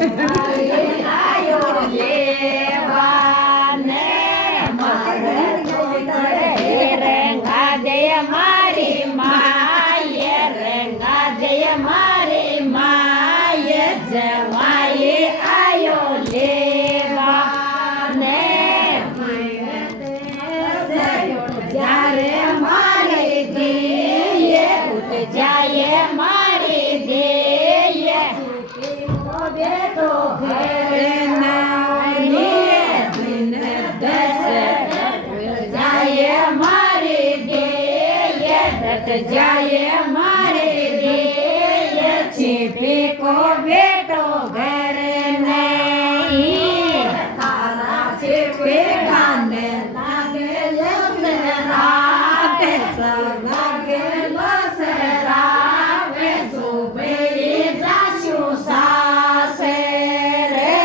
આયો લેવાને મારે રેંગા દે મારી માએ રેંગા દે મારી માએ જવાય આયો લેવાને જ્યારે મારી દેય ઉઠ જાય મારી દેય બેટો ઘરે નાની દિન દસ જાય મારી દેય દત જાય મારી દેય છીપી કો બેટો ઘરે નહીં તારા છીપી કાને લાગે લસરાતે લાગે લસરાતે સુબે જાશું સાસે રે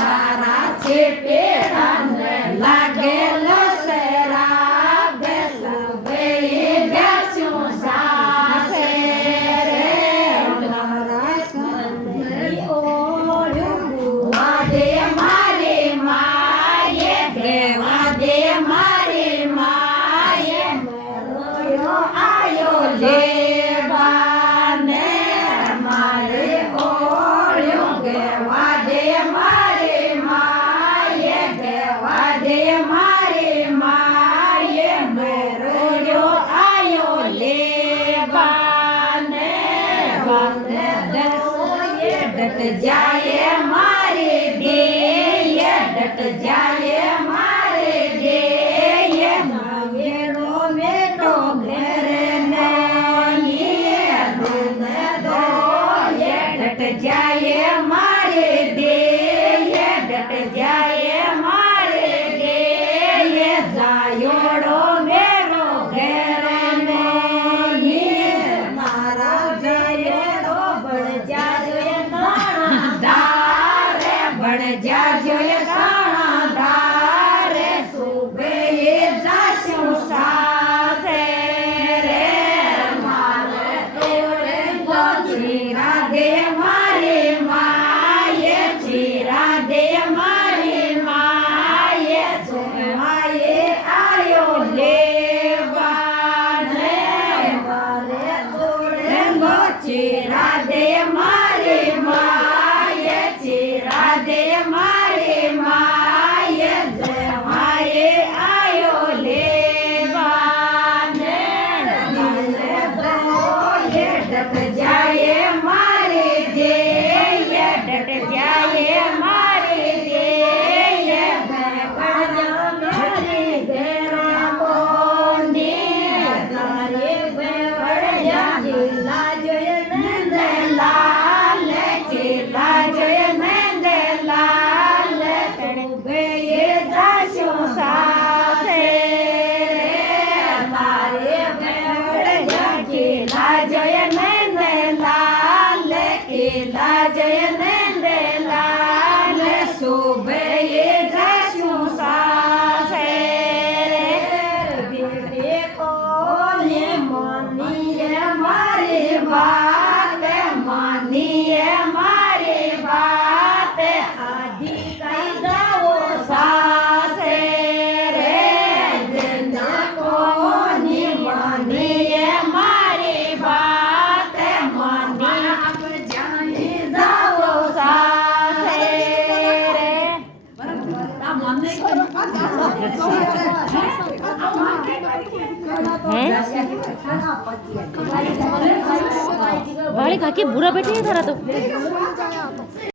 તારા છીપી કાને લાગે લસરાતે સુબે જાશું સાસે રે તારા સંગી ઓળું વાદે મારી માએ દેવા દે મારી માએ મરોયો આયો લેવાને મારે ઓળ્યું ગેવા દે મારી માએ ગેવા દે મારી માએ મરોયો આયો લેવાને વંદે દસોએ ડટ જાય મારી દેય ડટ જાય મારી દેય માગેલો બેટો ઘરે નહીં દુને દોય ડટ જાય મારી દેય ડટ જાય મારી દેય જાયોડો મેરો ઘરે નહીં મારા જયેડો બળ જાજોય સાણા ધારે બળ જાજોય સાણા ધારે સુબે જાશું સાસે રે મારે તોરે ચીરા દે મારી માએ ચીરા દે મારી માએ સુમાએ આયો લેવાને મારે તોરે ચીરા દે મારી માએ ચીરા દે મારી માએ જવાય આયો લેવાને દિલે દોય ડટ જાય મારી દેય ડટ જાય મારી દેય ભગવાન મારી ઘેરા બોંડી તારે બેવડ્યા જિલ્લા જોય નંદ લાલ ચિલ્લા જોય નંદ લાલ સુબે જાશું સાસે તારે બેવડ્યા ચિલ્લા જોય નંદ લાલ કિલ્લા જોય નંદ લાલ સુબે જાશું સાસે બેટે કોને માનીએ મારી વાત માનીએ મારી વાત આધી કઈ જાઓ સાસે રે જેના કોની માનીએ મારી વાત માની જાણી જાઓ સાસે રે वाली काकी बुरा बैठे है तारा तो